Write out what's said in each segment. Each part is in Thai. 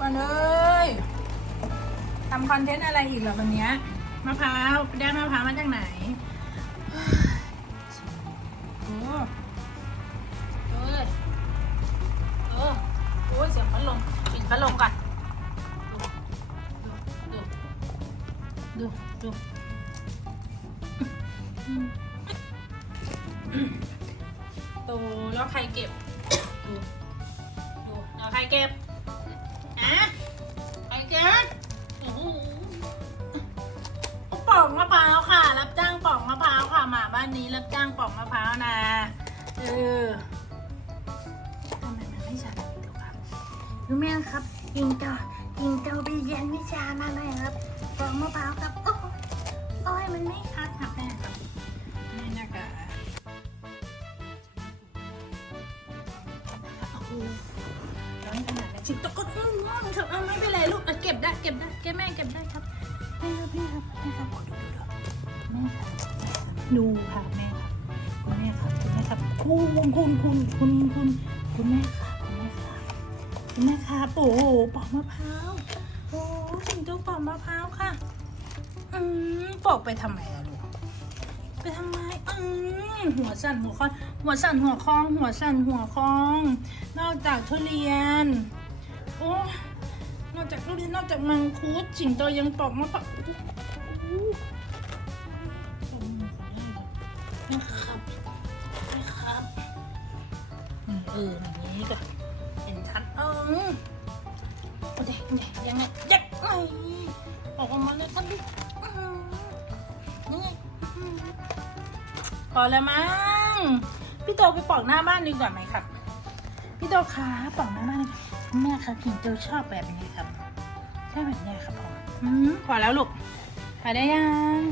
วันเอ้ยทำคอนเทนต์อะไรอีกเหรอวันนี้มะพร้าวได้มะพร้าวมาจากไหนโอ้เออเออโอ้เสียงพัดลมปิดพัดลมก่อนดูดูดูดูอืมโตแล้วใครเก็บดูดูแล้วใครเก็บ รู้ไหมครับยิงเต่ายิงเต่าไปเรียนวิชามาไหมครับปอกมะพร้าวครับโอ้ยโอ้ยมันไม่ชัดครับแม่ครับแม่น่ากะโอ้โหร้อนขนาดไหนจิตตกก็ง่วงครับเอาไม่เป็นไรลูกเอาเก็บได้เก็บได้เก็บแม่เก็บได้ครับแม่ครับแม่ครับแม่ครับดูดูดูแม่ครับดูค่ะแม่ครับคุณแม่ครับคุณแม่ครับคุณคุณคุณคุณคุณคุณแม่ครับคุณแม่ครับ คุณแม่ครับโอ้โหปอกมะพร้าวโอ้สิงโตปอกมะพร้าวค่ะ อืมปอกไปทำไมอะลูก ไปทำไม อืมหัวสั่นหัวคอนหัวสั่นหัวคอง หัวสั่นหัวคอง นอกจากทุเรียน โอ้นอกจากทุเรียนนอกจากมังคุดสิงโตยังปอกมะพร้าวโอ้โหนะครับนะครับอืมเอออย่างนี้ก็เห็น เออโอเคโอเคยังไงยักไงออกมาเลยครับดินี่พอแล้วมั้ง พี่โตไปปอกหน้าบ้านดีกว่าไหมครับ พี่โตคะปอกหน้าบ้านเลยแม่ครับพี่โตชอบแบบนี้ครับใช่แบบนี้ครับผมอืมพอแล้วลูกพอได้ยัง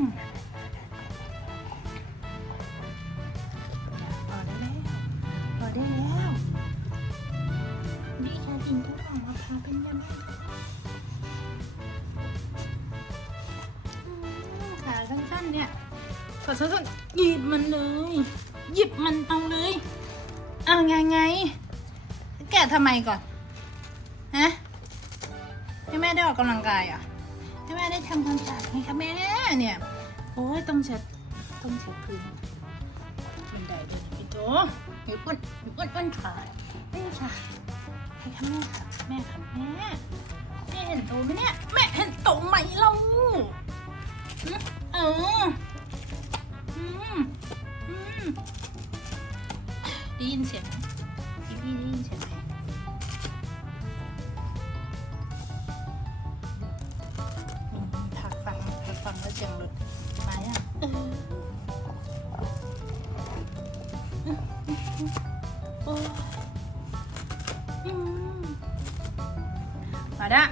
เนี่ยขาสั้นๆหยิบมันเลย หยิบมันเอาเลยเอาไงไง แกะทำไมก่อน ฮะ ให้แม่ได้ออกกำลังกายอะ ให้แม่ได้ทำความสะอาดไหมคะแม่เนี่ย โอ้ยต้องเช็ดต้องเช็ดพื้นบันไดด้วยนพี่โตเดี๋ยวอ้วนเดี๋ยวอ้วนอ้วนขาดไม่ขาให้ค่ะแม่ค่ะแม่ค่ะแม่แม่เห็นโตไหมเนี่ย แม่เห็นโตไหมเรา ได้ยินเสียงพี่พี่ได้ยินเสียงไหมถักฟังถักฟังแล้วเสียงหลุดมาอะโอ้ยอืมมาได้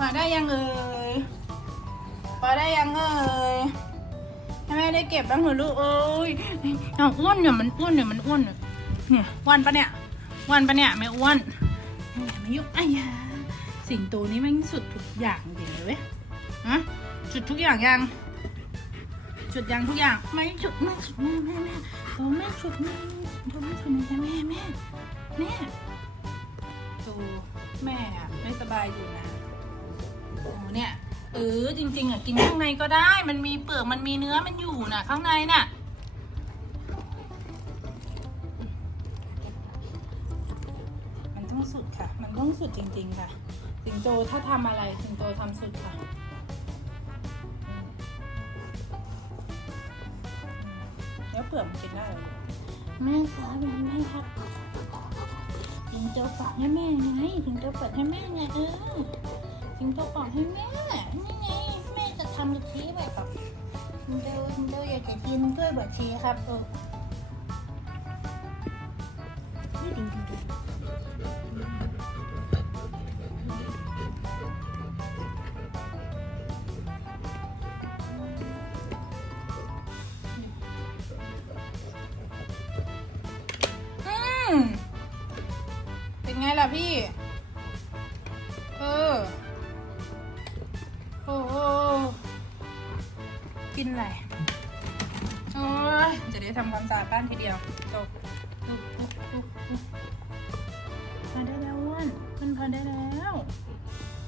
มาได้ยังเอ่ยาได้ยังเอ่ยให้แม่ได้เก็บบ้างเหรอลูกเอ้ยเอาอ้วนเนี่ยมันอ้วนเนี่ยมันอ้วนเนี่ยเนี่ยอ้วนปะเนี่ยอ้วนปะเนี่ยไม่อ้วนเนี่ไม่ยุกอ้ยาสิงโตนี้แมันสุดทุกอย่างจริงเลยเว้ยฮะสุดทุกอย่างยังสุดยังทุกอย่างไม่สุดไม่สุดแม่แม่แม่โตไม่สุดแม่โตไม่สุดแม่แม่แม่แม่โตแม่อะไม่สบายอยู่นะโอ้เนี่ย เออจริง ๆอะกินข้างในก็ได้ มันมีเปลือกมันมีเนื้อมันอยู่น่ะ ข้างในน่ะ มันต้องสุดค่ะ มันต้องสุดจริง ๆ ค่ะ สิงโตถ้าทำอะไรสิงโตทำสุดค่ะอืมแล้วเปลือกมันกินได้เหรอแม่คะเป็นแม่ครับสิงโตปอกให้แม่ไงสิงโตปอกให้แม่ไงเออ สิงโตปอกให้แม่ นี่ไง แม่จะทำกะทิแบบกับสิงโตสิงโตอยากจะกินด้วยบะชีครับเออนี่ดูดูดูอืมเป็นไงล่ะพี่ กินอะไรโอ้ยจะได้ทำความสะอาดบ้านทีเดียวจบพอได้แล้วอ้วนมันพอได้แล้ว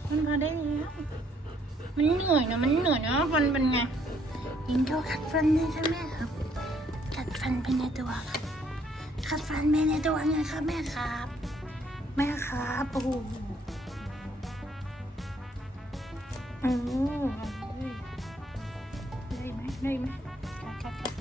มันพอได้แล้ว มันเหนื่อยนะมันเหนื่อยนะฟันเป็นไงยิงโทขัดฟันได้ใช่ไหมครับขัดฟันไปในตัวครับขัดฟันไปในตัวไงครับแม่ครับแม่ครับโอ้โหเออได้ไหม ได้ไหมครับครับครับ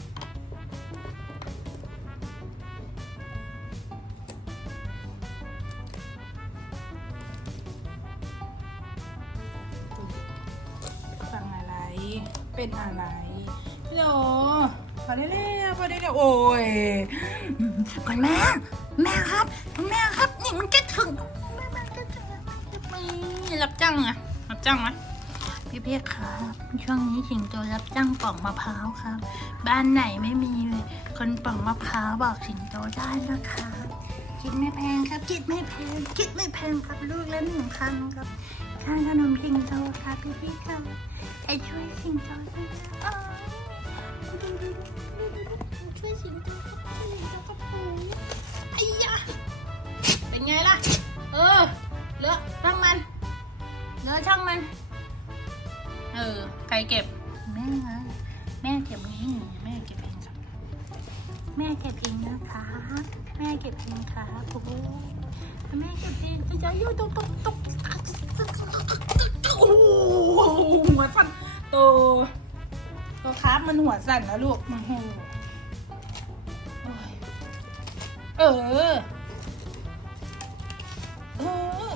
ฟังอะไร เป็นอะไรพี่โดพอได้แล้วพอได้แล้วโอ้ยคุณแม่ แม่ครับ แม่ครับ นี่มันจะถึงแม่มันจะถึงไม่รับจ้างอะรับจ้างไหม พี่เพียครับ ช่วงนี้สิงโตรับจ้างปอกมะพร้าวครับ บ้านไหนไม่มีคนปอกมะพร้าวบอกสิงโตได้นะคะคิดไม่แพงครับคิดไม่แพงคิดไม่แพงครับลูกละหนึ่งพันครับค่าขนมสิงโตครับพี่พี่ครับไอ้ช่วยสิงโตด้วยนะอ๋อช่วยสิงโตครับช่วยสิงโตครับ เก็บ แม่ไงแม่เก็บเองแม่เก็บเองครับแม่เก็บเองนะคะแม่เก็บเองครับโอ้โหแม่เก็บเองจะยู่ตรงตรงตรงโอ้โหหัวสั่นโตัวตัวคราฟมันหัวสั่นนะลูกโอ้โหโอ้ยเออ เออ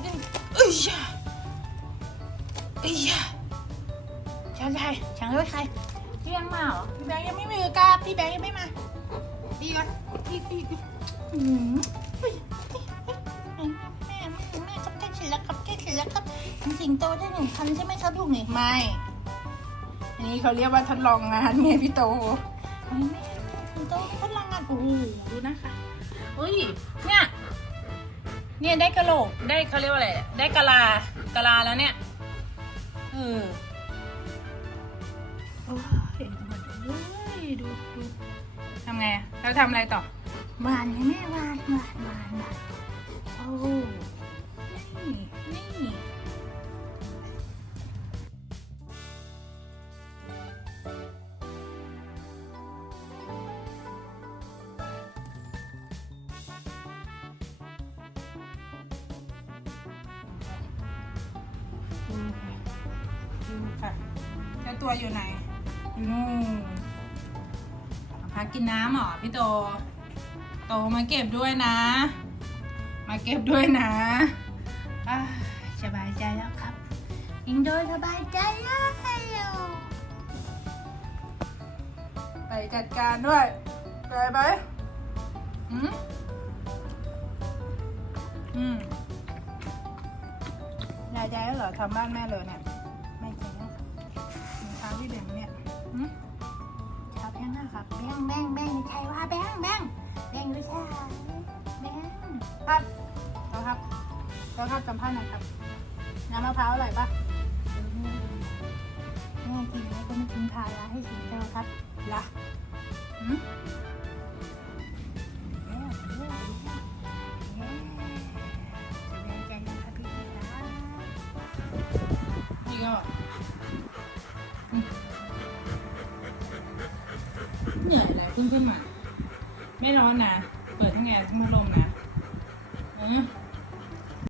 เอ้ยยะเอ้ยยะ ช่างใครช่างด้วยใครพี่แบงค์มาเหรอพี่แบงค์ยังไม่มีกราบพี่แบงค์ยังไม่มาดีก่อนดีดีดีอืมเฮ้ยเฮ้ยเฮ้ยแม่แม่แม่ครับใกล้เสร็จแล้วครับใกล้เสร็จแล้วครับสิงโตได้หนึ่งพันใช่ไหมครับลูกนี่ไม่อันนี้เขาเรียกว่าทดลองงานไงพี่โตเฮ้ยแม่สิงโตทดลองงานโอ้โหดูนะคะเฮ้ยเนี่ยเนี่ยได้กระโหลกได้เขาเรียกว่าอะไรอะได้กะลากะลาแล้วเนี่ยเออ โอ้ยเฮ้ยดูดูทำไงอะแล้วทำอะไรต่อหวานไหมแม่หวานหวานหวานหวานโอ้นี่นี่ดูดูค่ะเจ้าตัวอยู่ไหน อยู่นู่นพักกินน้ำเหรอพี่โต โตมาเก็บด้วยนะ มาเก็บด้วยนะสบายใจแล้วครับยิงโดยสบายใจแล้วไปจัดการด้วยไปไปอืมอืมยายใจแล้วเหรอทำบ้านแม่เลยเนี่ยไม่จริงนะมีค้าพี่แบง ค์เนี่ยอืมชอบแบงค์นะครับแบงค์แบงค์แบงค์ใช่ว่าแบงค์แบงค์แบงค์ไม่ใช่แบงค์ครับแล้วครับแล้วครับสัมภาษณ์หน่อยครับน้ำมะพร้าวอร่อยปะแม่กินแล้วก็ไม่ทิ้งภาระให้สิงโตครับล่ะอืม เหนื่อยแหละเพิ่งขึ้นมา ไม่ร้อนนะ เปิดทั้งแอร์ทั้งพัดลมนะ